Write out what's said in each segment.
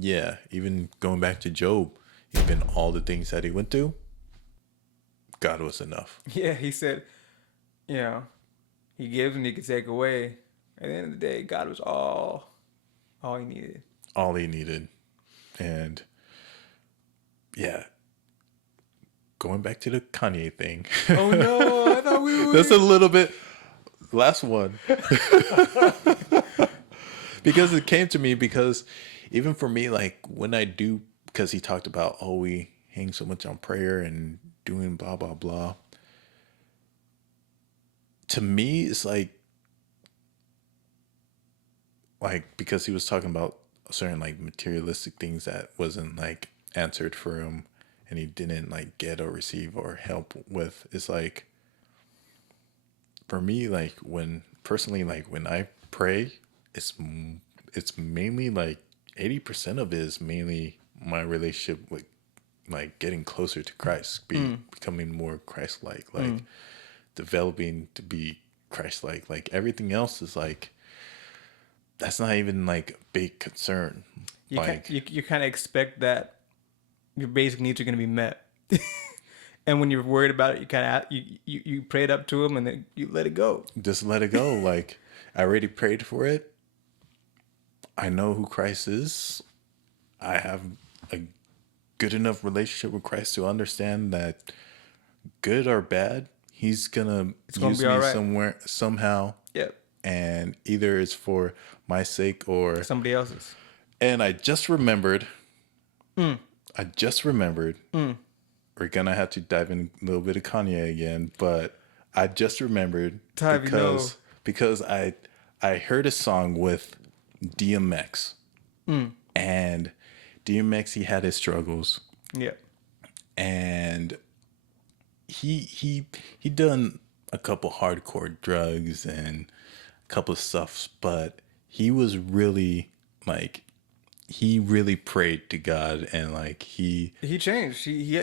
Yeah, even going back to Job, even all the things that he went through, God was enough. Yeah, he said, you know, he gives and he can take away. At the end of the day, God was all he needed. All he needed. And yeah, going back to the Kanye thing. Oh no, I thought we That's were. a little bit last one. Because it came to me because even for me, like when I do, because he talked about, oh, we hang so much on prayer and doing blah, blah, blah. To me, it's like because he was talking about certain like materialistic things that wasn't like answered for him and he didn't like get or receive or help with. It's like, for me, like when personally, like when I pray, it's it's mainly like 80% of it is mainly my relationship with like getting closer to Christ, becoming more Christ-like, like developing to be Christ-like. Like everything else is like that's not even like a big concern. Like You kind of expect that your basic needs are going to be met. And when you're worried about it, you kind of you pray it up to him and then you let it go. just let it go. Like I already prayed for it. I know who Christ is. I have a good enough relationship with Christ to understand that good or bad, he's gonna Gonna use be me all right. somewhere somehow, Yep. and either it's for my sake or Somebody else's. and I just remembered. I just remembered. We're gonna have to dive in a little bit of Kanye again, but I just remembered Ty, you know. because I heard a song with DMX, and DMX, he had his struggles, Yeah. and he done a couple hardcore drugs and a couple of stuffs, but he was really like he really prayed to God and like He changed. He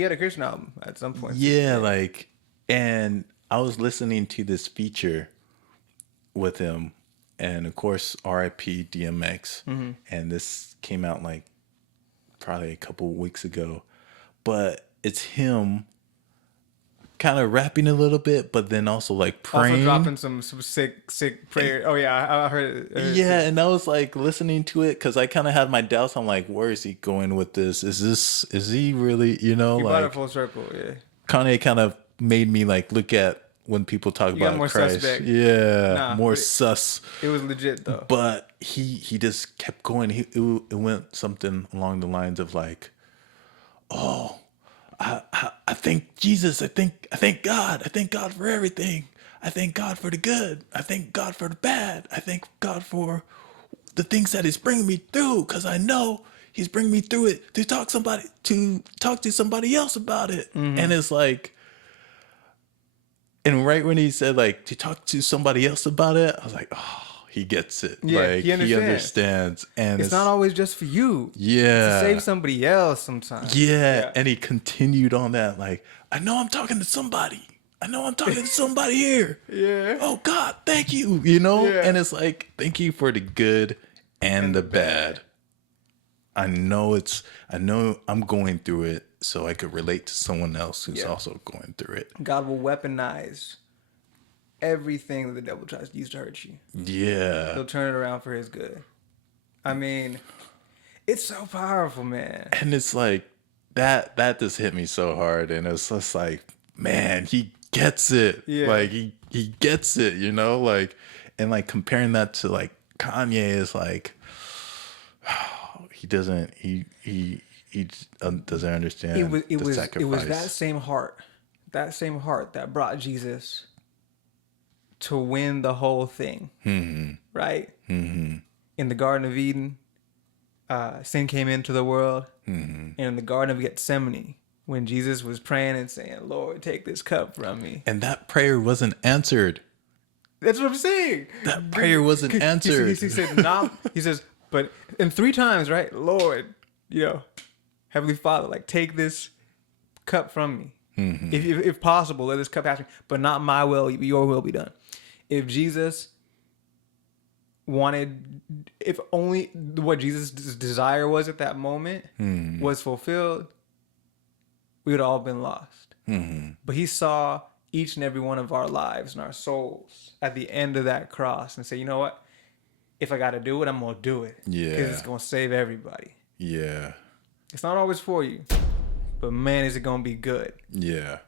had a Christian album at some point. yeah, like, and I was listening to this feature with him, and of course RIP DMX, and this came out like probably a couple weeks ago, but it's him kind of rapping a little bit, but then also like Also praying. dropping some sick prayer. Oh yeah, I heard it. Yeah, and I was like listening to it because I kind of had my doubts. I'm like, where is he going with this? Is he really, You brought it like full circle. Yeah. Kanye kind of made me like look at when people talk You got about more Christ. suspect. Yeah, Nah, more but sus. it was legit though. But he just kept going. It went something along the lines of like, oh, I thank Jesus. I thank God. I thank God for everything. I thank God for the good. I thank God for the bad. I thank God for the things that He's bringing me through, because I know He's bringing me through it to talk to somebody else about it. And it's like, and right when he said like to talk to somebody else about it, I was like, oh, he gets it. Yeah, Like he he understands. understands, and It's not always just for you. It's to yeah, save somebody else sometimes. yeah. And he continued on that, like, I know I'm talking to somebody. I know I'm talking to somebody here. Yeah. Oh God, thank you. Yeah. And it's like, thank you for the good and the bad. I know I'm going through it, so I could relate to someone else who's Yeah. also going through it. God will weaponize everything that the devil tries to use to hurt you. Yeah. He'll turn it around for his good. I mean, it's so powerful, man. And it's like that just hit me so hard, and it's just like, man, he gets it. Yeah. Like he gets it, like, and like comparing that to like Kanye is like he doesn't doesn't understand the sacrifice. It was that same heart that brought Jesus to win the whole thing, right? In the Garden of Eden, sin came into the world, and in the Garden of Gethsemane, when Jesus was praying and saying, "Lord, take this cup from me," And that prayer wasn't answered. that's what I'm saying. That prayer wasn't answered. He said, "Not." He says, but and 3 times, right? Lord, Heavenly Father, like take this cup from me. If possible, let this cup pass me, but not my will, your will be done. If Jesus wanted, if only what Jesus' desire was at that moment was fulfilled, we would have all been lost. But he saw each and every one of our lives and our souls at the end of that cross and say, you know what? If I got to do it, I'm going to do it. Yeah. Because it's going to save everybody. Yeah. It's not always for you, but man, is it going to be good. Yeah.